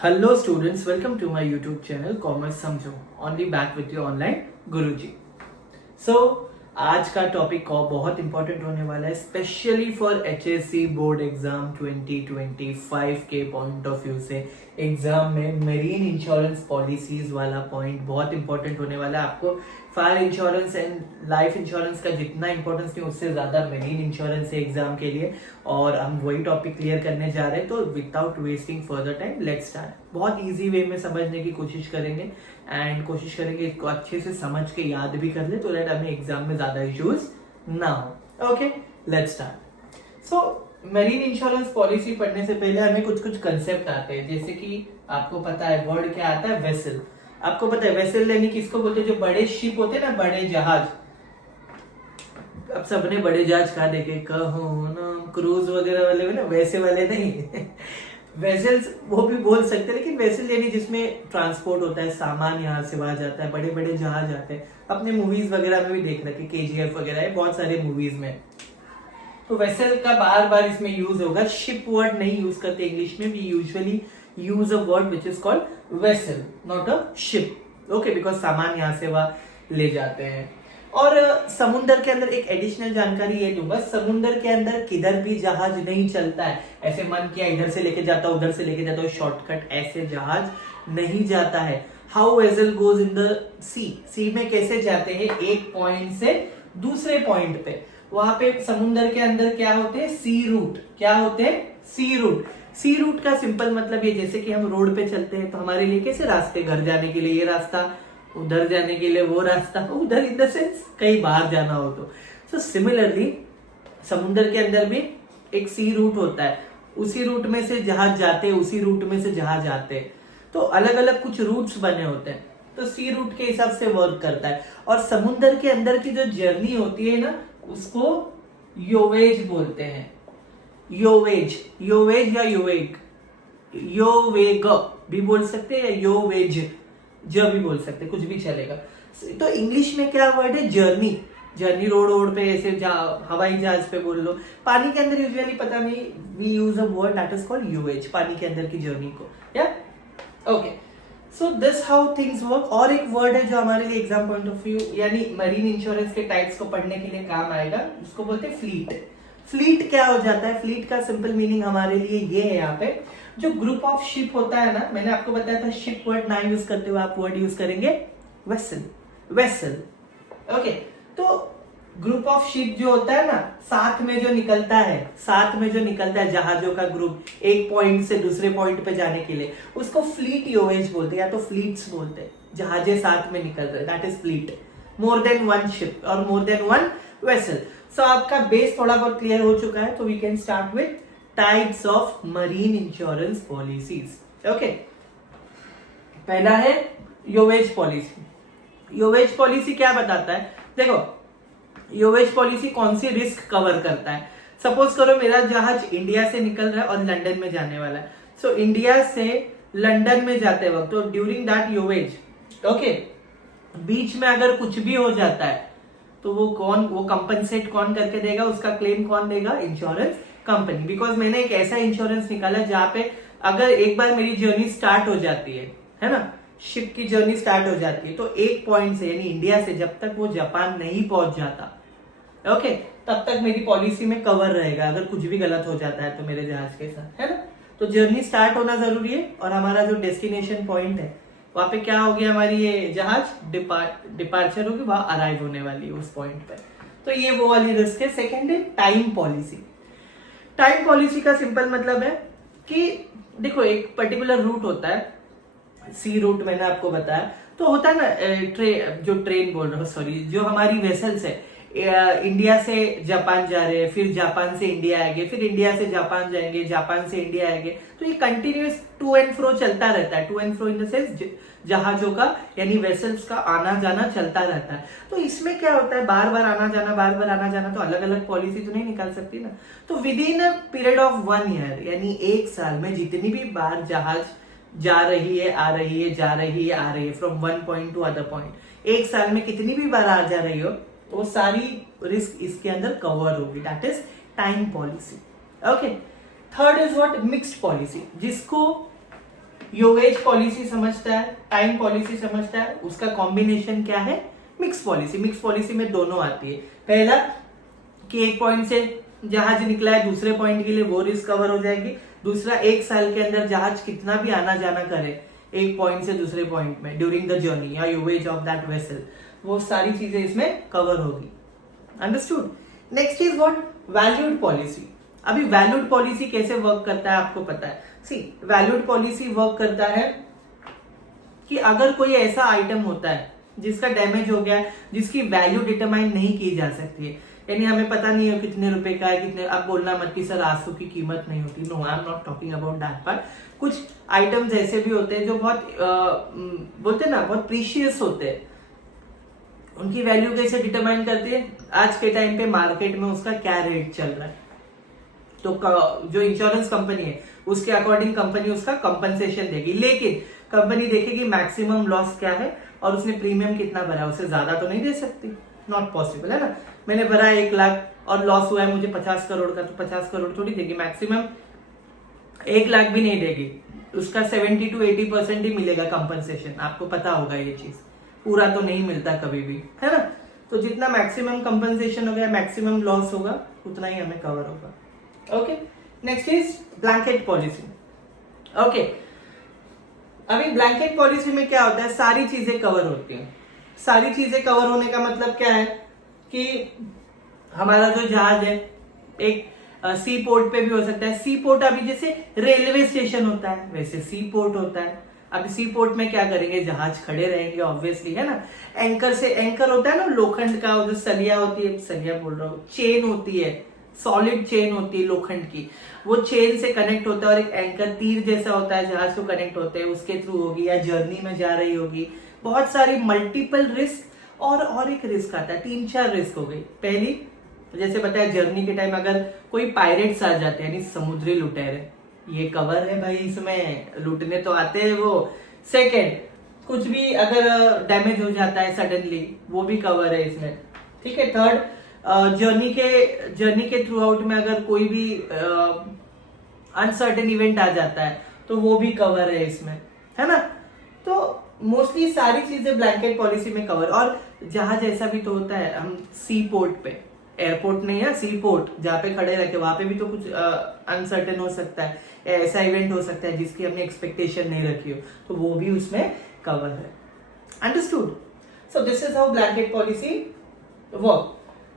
Hello students, welcome to my YouTube channel Commerce समझो. Only back with your online Guruji. So आज का topic बहुत important होने वाला है, specially for HSC board exam 2025 के पॉइंट ऑफ व्यू से. एग्जाम में मेरीन इंश्योरेंस पॉलिसीज वाला पॉइंट बहुत इंपॉर्टेंट होने वाला है. आपको fire insurance and life insurance का जितना इंपॉर्टेंस नहीं उससे ज्यादा मेरीन इंश्योरेंस है एग्जाम के लिए, और हम वही टॉपिक क्लियर करने जा रहे हैं. तो without wasting further time let's start. बहुत इजी वे में समझने की कोशिश करेंगे एंड कोशिश करेंगे इसको अच्छे से समझ के याद भी कर ले, तो दैट हमें एग्जाम में ज्यादा इश्यूज ना हो. Okay, let's start. So marine insurance policy पढ़ने से पहले हमें कुछ कुछ कंसेप्ट आते हैं. जैसे कि आपको पता है वर्ड क्या आता है, वेसल. आपको पता है वेसल यानी किसको बोलते हैं, जो बड़े शिप होते हैं ना, बड़े जहाज. अब सबने बड़े जहाज कहा देखे, कहो ना क्रूज वगैरह वाले ना, वैसे वाले नहीं. वेसल्स वो भी बोल सकते हैं, लेकिन वेसल यानी जिसमें ट्रांसपोर्ट होता है, सामान यहाँ से वहां जाता है, बड़े बड़े जहाज आते हैं. अपने मूवीज वगैरह में भी देख रखे, KGF वगैरह है, बहुत सारे मूवीज में. तो वेसल का बार बार इसमें यूज होगा. शिप वर्ड नहीं यूज करते इंग्लिश में. We usually use a word which is called vessel, not a ship. Okay, because सामान यहाँ से वहां ले जाते हैं. और समुंदर के अंदर एक एडिशनल जानकारी ये दूंगा, समुंदर के अंदर किधर भी जहाज नहीं चलता है. ऐसे मन किया इधर से लेके जाता हूं, उधर से लेके जाता हूं, शॉर्टकट, ऐसे जहाज नहीं जाता है. How vessel goes in the sea में कैसे जाते हैं, एक पॉइंट से दूसरे पॉइंट पे. वहां पे समुंदर के अंदर क्या होते हैं, सी रूट. क्या होते हैं, सी रूट. सी रूट का सिंपल मतलब ये, जैसे कि हम रोड पे चलते हैं तो हमारे लिए कैसे रास्ते, घर जाने के लिए ये रास्ता, उधर जाने के लिए वो रास्ता, उधर इन द सेंस कहीं बाहर जाना हो तो. सो सिमिलरली समुद्र के अंदर भी एक सी रूट होता है. उसी रूट में से जहाज जाते हैं, उसी रूट में से जहाज आते हैं. तो अलग अलग कुछ रूट्स बने होते हैं, तो सी रूट के हिसाब से वर्क करता है. और समुद्र के अंदर की जो जर्नी होती है ना, उसको योवेज बोलते हैं. योवेज, योवेज या योवेग, योवेग भी बोल सकते हैं, या योवेज जो भी बोल सकते, कुछ भी चलेगा. तो इंग्लिश में क्या वर्ड है, जर्नी. जर्नी रोड रोड पे ऐसे हवाई जहाज पे बोल लो. पानी के अंदर यूजुअली पता नहीं, we use a word that is called usage, पानी के अंदर की जर्नी को. Yeah okay, so this how things work. और एक वर्ड है जो हमारे लिए एग्जाम पॉइंट ऑफ व्यू यानी मरीन इंश्योरेंस के टाइप्स को पढ़ने के लिए काम आएगा, उसको बोलते हैं फ्लीट. फ्लीट क्या हो जाता है, फ्लीट का सिंपल मीनिंग हमारे लिए ये है, यहाँ पे जो ग्रुप ऑफ शिप होता है ना, मैंने आपको बताया था शिप वर्ड ना यूज करते हुए आप वर्ड यूज करेंगे वेसल. Vessel, okay. तो ग्रुप ऑफ शिप जो होता है ना, साथ में जो निकलता है, साथ में जो निकलता है जहाजों का ग्रुप एक पॉइंट से दूसरे पॉइंट पे जाने के लिए, उसको फ्लीट योवेज बोलते हैं, या तो फ्लीट्स बोलते हैं. जहाजे साथ में निकल रहे, that is fleet. More than one ship और more than one vessel. So आपका बेस थोड़ा बहुत क्लियर हो चुका है, तो we can start with types of marine insurance policies. Okay, पहला है योवेज पॉलिसी. योवेज पॉलिसी क्या बताता है, देखो योवेज पॉलिसी कौन सी रिस्क कवर करता है. सपोज करो मेरा जहाज इंडिया से निकल रहा है और लंदन में जाने वाला है. सो इंडिया से लंदन में जाते वक्त, तो ड्यूरिंग दैट योवेज, ओके, बीच में अगर कुछ भी हो जाता है तो वो कंपनसेट कौन करके देगा, उसका क्लेम कौन देगा, इंश्योरेंस कंपनी. बिकॉज मैंने एक ऐसा इंश्योरेंस निकाला जहां पे अगर एक बार मेरी जर्नी स्टार्ट हो जाती है ना, शिप की जर्नी स्टार्ट हो जाती है, तो एक पॉइंट से यानी इंडिया से जब तक वो जापान नहीं पहुंच जाता, ओके, तब तक मेरी पॉलिसी में कवर रहेगा अगर कुछ भी गलत हो जाता है तो मेरे जहाज के साथ, है ना. तो जर्नी स्टार्ट होना जरूरी है, और हमारा जो डेस्टिनेशन पॉइंट है वहां पे क्या हो गया, हमारी ये जहाज डिपार्चर होगी, वहां अराइव होने वाली है उस पॉइंट पे. तो ये वो वाली रिस्क है. सेकेंड है टाइम पॉलिसी. टाइम पॉलिसी का सिंपल मतलब है कि देखो एक पर्टिकुलर रूट होता है, सी रूट मैंने आपको बताया, तो होता है ना जो ट्रेन बोल रहा हूँ, सॉरी, जो हमारी वेसल्स है, इंडिया से जापान जा रहे हैं, फिर जापान से इंडिया आएंगे, फिर इंडिया से जापान जाएंगे, जापान से इंडिया आएंगे. तो ये कंटिन्यूअस टू एंड फ्रो चलता रहता है. To and fro in the sense जहाजों का यानी वेसल्स का आना जाना चलता रहता है. तो इसमें क्या होता है, बार बार आना जाना, बार बार आना जाना, तो अलग अलग पॉलिसी तो नहीं निकाल सकती ना. तो with in a period of 1 year यानी एक साल में जितनी भी बार जहाज जा रही है, आ रही है, जा रही है, आ रही है, from one point two other point, एक साल में कितनी भी बार आ जा रही हो, तो वो सारी रिस्क इसके अंदर कवर होगी. That is time policy. Okay. Third is what, mixed policy, जिसको यूएज पॉलिसी समझता है, टाइम पॉलिसी समझता है, उसका कॉम्बिनेशन क्या है, मिक्स पॉलिसी। मिक्स पॉलिसी में दोनों आती है, पहला कि एक पॉइंट से जहाज निकला है दूसरे पॉइंट के लिए वो रिस्क कवर हो जाएगी, दूसरा 1 साल के अंदर जहाज कितना भी आना जाना करे एक पॉइंट से दूसरे पॉइंट में ड्यूरिंग द जर्नी या यूएज ऑफ दैट वेसल, वो सारी चीजें इसमें कवर होगी। Understood. Next is what, valued policy. अभी वैल्यूड पॉलिसी कैसे वर्क करता है आपको पता है। सी वैल्यूड पॉलिसी वर्क करता है कि अगर कोई ऐसा आइटम होता है जिसका डैमेज हो गया, जिसकी वैल्यू डिटरमाइन नहीं की जा सकती है, यानी हमें पता नहीं है कितने रुपए का है, कितने, अब बोलना मत कि सर आंसू की कीमत नहीं होती, no I am not talking about that part. कुछ आइटम्स ऐसे भी होते हैं जो बहुत बोलते हैं ना बहुत प्रीशियस होते हैं, उनकी वैल्यू कैसे डिटरमाइन करते हैं, आज के टाइम पे मार्केट में उसका क्या रेट चल रहा है, तो जो इंश्योरेंस कंपनी है उसके अकॉर्डिंग कंपनी उसका कंपनसेशन देगी, लेकिन कंपनी देखेगी मैक्सिमम लॉस क्या है और उसने प्रीमियम कितना भरा है, उससे ज्यादा तो नहीं दे सकती, नॉट पॉसिबल है ना। मैंने भरा 1 लाख और लॉस हुआ है मुझे 50 करोड़ का, तो 50 करोड़ थोड़ी देगी, मैक्सिमम 1 लाख भी नहीं देगी, उसका 70 to 80% ही मिलेगा कंपनसेशन, आपको पता होगा ये चीज, पूरा तो नहीं मिलता कभी भी, है ना। तो जितना मैक्सिमम कंपनसेशन हो गया, मैक्सिमम लॉस होगा, उतना ही हमें कवर होगा। Okay, next is blanket policy. Okay, अभी ब्लैंकेट पॉलिसी में क्या होता है, सारी चीजें कवर होती हैं। सारी चीजें कवर होने का मतलब क्या है कि हमारा जो जहाज है एक सी पोर्ट पे भी हो सकता है। सी पोर्ट अभी जैसे रेलवे स्टेशन होता है वैसे सी पोर्ट होता है। अभी सी पोर्ट में क्या करेंगे, जहाज खड़े रहेंगे ऑब्वियसली, है ना। एंकर से, एंकर होता है ना लोखंड का, जो सलिया होती है, सलिया बोल रहा हूँ, चेन होती है, सॉलिड चेन होती है लोखंड की, वो चेन से कनेक्ट होता है, और एक एंकर तीर जैसा होता है जहाज को कनेक्ट होते हैं, उसके थ्रू होगी, या जर्नी में जा रही होगी। बहुत सारी मल्टीपल रिस्क और एक रिस्क आता है, 3-4 रिस्क हो गई। पहली तो जैसे बताया, जर्नी के टाइम अगर कोई पायरेट्स आ जाते हैं, यानी समुद्री लुटेरे, ये कवर है भाई, इसमें लूटने तो आते हैं वो। सेकेंड, कुछ भी अगर डैमेज हो जाता है सडनली, वो भी कवर है इसमें, ठीक है। थर्ड, जर्नी के थ्रू आउट में अगर कोई भी अनसर्टेन इवेंट आ जाता है तो वो भी कवर है इसमें, है ना। तो मोस्टली सारी चीजें ब्लैंकेट पॉलिसी में कवर। और जहाज ऐसा भी तो होता है, हम सी पोर्ट पे, एयरपोर्ट नहीं है, सी पोर्ट जहाँ पे खड़े रहते, वहां पे भी तो कुछ अनसर्टेन हो सकता है, ऐसा इवेंट हो सकता है जिसकी हमने एक्सपेक्टेशन नहीं रखी हो, तो वो भी उसमें कवर है। Understood. So this is how blanket policy work.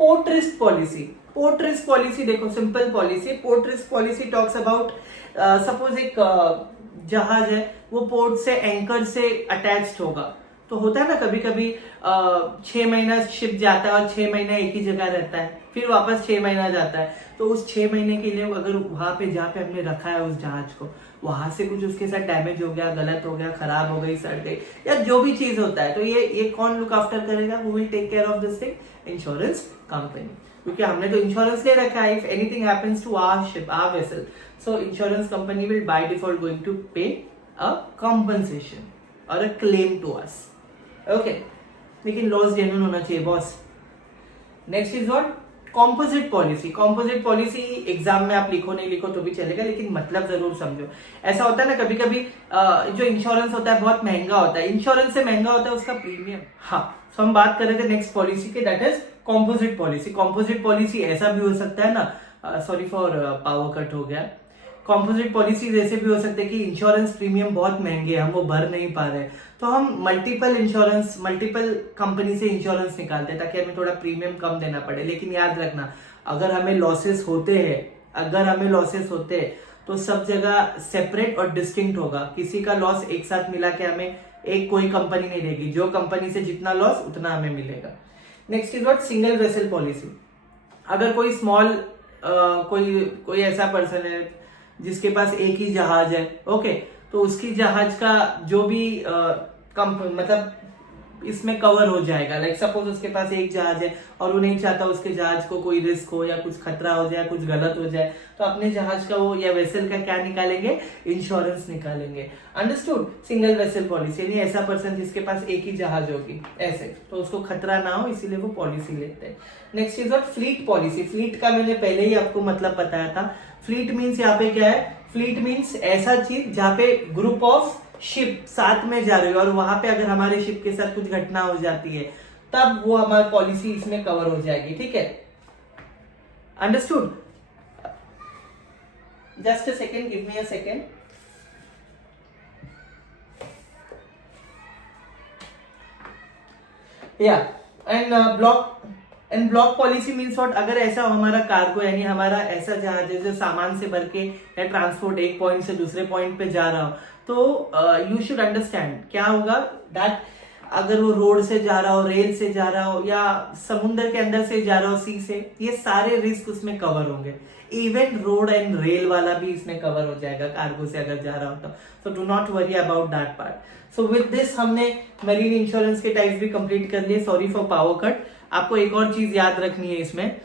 Port risk policy, port risk policy देखो, simple policy. Port risk policy talks about, suppose एक जहाज है, वो पोर्ट से, एंकर से अटैच्ड होगा, तो होता है ना कभी कभी 6 महीना शिप जाता है और 6 महीना एक ही जगह रहता है, फिर वापस 6 महीना जाता है, तो उस 6 महीने के लिए अगर वहां पे जहाँ पे हमने रखा है उस जहाज को, वहां से कुछ उसके साथ डैमेज हो गया, गलत हो गया, खराब हो गई, सड़ गई, या जो भी चीज होता है, तो ये कौन लुक आफ्टर करेगा, वो will take care of this thing, insurance company, क्योंकि हमने तो इंश्योरेंस ले रखा है। If anything happens to our ship, our vessel, so insurance company will by default going to pay a compensation और a claim to us. Okay, लेकिन loss genuine होना चाहिए boss. Next is what, composite policy. Composite policy exam में आप लिखो नहीं लिखो तो भी चलेगा, लेकिन मतलब जरूर समझो। ऐसा होता है ना कभी कभी जो इंश्योरेंस होता है बहुत महंगा होता है, इंश्योरेंस से महंगा होता है उसका प्रीमियम। हाँ, तो हम बात कर रहे थे नेक्स्ट पॉलिसी के, that is composite policy. Composite policy ऐसा भी हो सकता है ना, सॉरी फॉर पावर कट हो गया। कॉम्पोजिट पॉलिसी ऐसे भी हो सकते हैं कि इंश्योरेंस प्रीमियम बहुत महंगे हैं, हम वो भर नहीं पा रहे, तो हम मल्टीपल कंपनी से इंश्योरेंस निकालते हैं ताकि हमें थोड़ा प्रीमियम कम देना पड़े। लेकिन याद रखना, अगर हमें लॉसेस होते हैं तो सब जगह सेपरेट और डिस्टिंक्ट होगा। किसी का लॉस एक साथ मिला के हमें एक कोई कंपनी नहीं देगी, जो कंपनी से जितना लॉस उतना हमें मिलेगा। Next is what, single vessel policy. अगर कोई स्मॉल कोई ऐसा पर्सन है जिसके पास एक ही जहाज है, ओके, तो उसकी जहाज का जो भी मतलब इसमें कवर हो जाएगा। लाइक सपोज उसके पास एक जहाज है और वो नहीं चाहता उसके जहाज को कोई रिस्क हो या कुछ खतरा हो जाए, कुछ गलत हो जाए, तो अपने जहाज का वो या वेसल का क्या निकालेंगे, इंश्योरेंस निकालेंगे। अंडरस्टूड। सिंगल वेसल पॉलिसी यानी ऐसा पर्सन जिसके पास एक ही जहाज होगी, ऐसे, तो उसको खतरा ना हो इसीलिए वो पॉलिसी लेते हैं। Next is what, fleet policy. Fleet का मैंने पहले ही आपको मतलब बताया था। फ्लीट मीन्स यहाँ पे क्या है, फ्लीट मीन्स ऐसा चीज जहाँ पे ग्रुप ऑफ शिप साथ में जा रही है और वहां पे अगर हमारे शिप के साथ कुछ घटना हो जाती है तब वो हमारी पॉलिसी इसमें कवर हो जाएगी, ठीक है, understood. Just a second, give me a second. Yeah and block policy means what, अगर ऐसा हमारा कार्गो यानी हमारा ऐसा जहाज है जो सामान से भर के या ट्रांसपोर्ट एक पॉइंट से दूसरे पॉइंट पे जा रहा हो, तो यू शुड अंडरस्टैंड क्या होगा दैट अगर वो रोड से जा रहा हो, रेल से जा रहा हो या समुद्र के अंदर से जा रहा हो, सी से, ये सारे रिस्क उसमें कवर होंगे। इवन रोड एंड रेल वाला भी इसमें कवर हो जाएगा कार्गो से अगर जा रहा हो तो। So do not worry about that part. So with this हमने मरीन इंश्योरेंस के टाइप्स भी कंप्लीट कर लिए। Sorry for power cut. आपको एक और चीज याद रखनी है इसमें,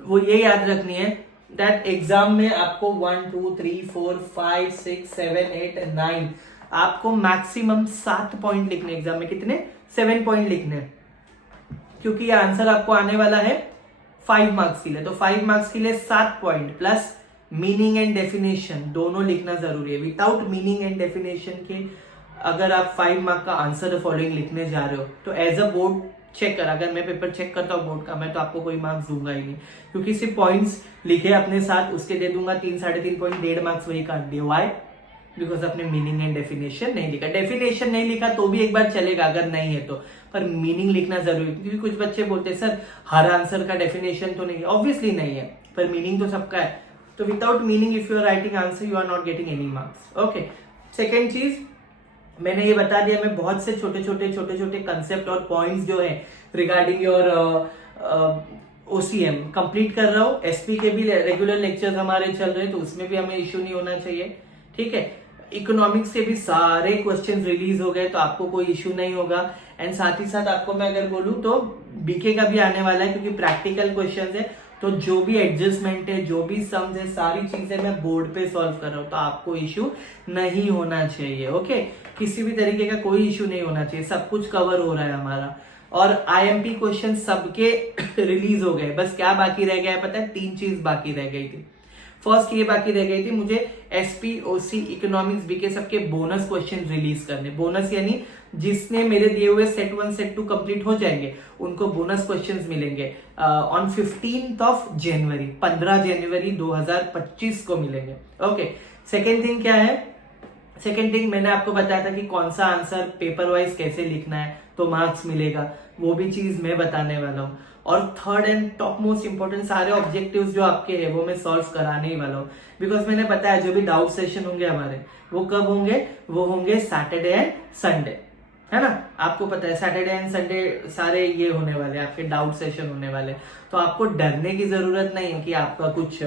वो ये याद रखनी है दैट एग्जाम में आपको 1 2 3 4 5 6 7 8 9 आपको मैक्सिमम 7 पॉइंट लिखने। एग्जाम में कितने? 7 पॉइंट लिखने, क्योंकि ये आंसर आपको आने वाला है 5 मार्क्स के लिए। तो 5 मार्क्स के लिए 7 point plus meaning and definition दोनों लिखना जरूरी है। विदाउट मीनिंग एंड डेफिनेशन के अगर आप 5 मार्क का आंसर द फॉलोइंग लिखने जा रहे हो तो एज अ बोर्ड चेक कर, अगर मैं पेपर चेक करता हूँ बोर्ड का, मैं तो आपको कोई मार्क्स दूंगा ही नहीं, क्योंकि सिर्फ पॉइंट्स लिखे अपने साथ उसके दे दूंगा 3 साढ़े 3 पॉइंट, 1.5 मार्क्स वही काट दिए। वाई? बिकॉज आपने मीनिंग एंड डेफिनेशन नहीं लिखा। डेफिनेशन नहीं लिखा तो भी एक बार चलेगा अगर नहीं है तो, पर मीनिंग लिखना जरूरी है। क्योंकि कुछ बच्चे बोलते हैं सर हर आंसर का डेफिनेशन तो नहीं है, ऑब्वियसली नहीं है, पर मीनिंग तो सबका है। तो without meaning if you are writing answer you are not getting any marks. Okay, second चीज मैंने ये बता दिया, मैं बहुत से छोटे छोटे कंसेप्ट और पॉइंट्स जो है रिगार्डिंग योर ओसीएम कंप्लीट कर रहा हूँ। एसपी के भी रेगुलर लेक्चर्स हमारे चल रहे हैं तो उसमें भी हमें इश्यू नहीं होना चाहिए, ठीक है। इकोनॉमिक्स के भी सारे क्वेश्चन रिलीज हो गए तो आपको कोई इश्यू नहीं होगा। एंड साथ ही साथ आपको मैं अगर बोलूं तो बीके का भी आने वाला है, क्योंकि प्रैक्टिकल क्वेश्चन है तो जो भी एडजस्टमेंट है, जो भी सम्स है, सारी चीजें मैं बोर्ड पे सॉल्व कर रहा हूँ, तो आपको इश्यू नहीं होना चाहिए। ओके, किसी भी तरीके का कोई इश्यू नहीं होना चाहिए, सब कुछ कवर हो रहा है हमारा। और आईएमपी क्वेश्चन सबके रिलीज हो गए, बस क्या बाकी रह गया है पता है? 3 चीज बाकी रह गई थी। फर्स्ट ये बाकी रह गई थी मुझे एसपी, ओसी, इकोनॉमिक्स, बीके सबके बोनस क्वेश्चन रिलीज करने। बोनस यानी जिसने मेरे दिए हुए सेट 1 सेट 2 कंप्लीट हो जाएंगे उनको बोनस क्वेश्चंस मिलेंगे ऑन 15 जनवरी, 15 जनवरी 2025 को मिलेंगे। ओके, सेकेंड थिंग क्या है? सेकेंड थिंग मैंने आपको बताया था कि कौन सा आंसर पेपर वाइज कैसे लिखना है तो मार्क्स मिलेगा, वो भी चीज मैं बताने वाला हूँ। और third and top most important सारे ऑब्जेक्टिव्स जो आपके हैं वो मैं सॉल्व कराने ही वाला हूँ। बिकॉज मैंने बताया जो भी डाउट सेशन होंगे हमारे वो कब होंगे? वो होंगे सैटरडे एंड संडे, है ना। आपको पता है सैटरडे एंड संडे सारे ये होने वाले आपके डाउट सेशन होने वाले, तो आपको डरने की जरूरत नहीं है कि आपका कुछ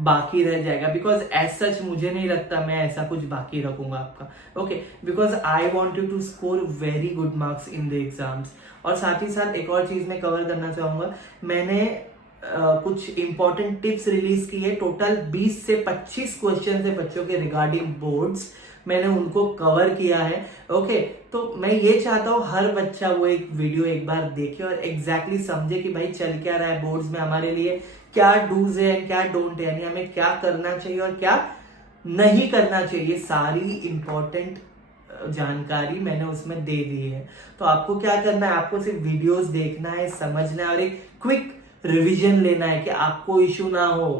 बाकी रह जाएगा। बिकॉज एज सच मुझे नहीं लगता मैं ऐसा कुछ बाकी रखूंगा आपका। Okay, because I want you to score very good marks in the exams. और साथ ही साथ एक और चीज मैं कवर करना चाहूंगा, मैंने कुछ इंपॉर्टेंट टिप्स रिलीज की है। टोटल 20 से 25 क्वेश्चन है बच्चों के रिगार्डिंग बोर्ड्स, मैंने उनको कवर किया है। ओके, तो मैं ये चाहता हूँ हर बच्चा वो एक वीडियो एक बार देखे और एग्जैक्टली समझे कि भाई चल क्या रहा है बोर्ड्स में हमारे लिए, क्या डूज है क्या डोंट है, यानी हमें क्या करना चाहिए और क्या नहीं करना चाहिए। सारी इंपॉर्टेंट जानकारी मैंने उसमें दे दी है। तो आपको क्या करना है? आपको सिर्फ वीडियोस देखना है, समझना है और एक क्विक रिवीजन लेना है कि आपको इश्यू ना हो।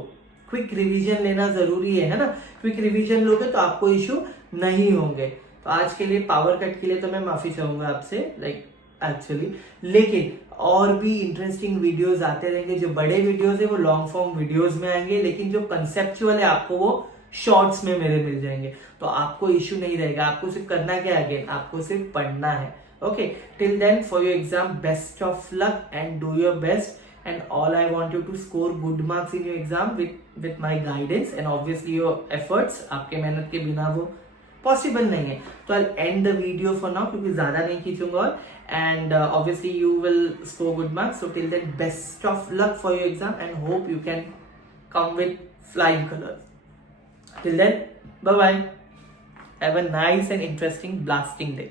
क्विक रिवीजन लेना जरूरी है ना। क्विक रिवीजन लोगे तो आपको इश्यू नहीं होंगे। तो आज के लिए पावर कट के लिए तो मैं माफी चाहूंगा आपसे, लाइक एक्चुअली, लेकिन और भी इंटरेस्टिंग वीडियोस आते रहेंगे। जो बड़े वीडियोस है वो लॉन्ग फॉर्म वीडियोस में आएंगे, लेकिन जो कंसेप्चुअल है आपको वो शॉर्ट्स में मेरे मिल जाएंगे, तो आपको इश्यू नहीं रहेगा। आपको सिर्फ करना क्या है? अगेन आपको सिर्फ पढ़ना है। Okay, till then for your exam best of luck and do your best, and all I want you to score good marks in your exam with my guidance and obviously your efforts। आपके मेहनत के बिना वो possible नहीं है। तो I'll end the video for now क्योंकि ज्यादा नहीं खींचूंगा और and obviously you will score good marks। So till then best of luck for your exam and hope you can come with flying colors। Till then bye bye, have a nice and interesting blasting day।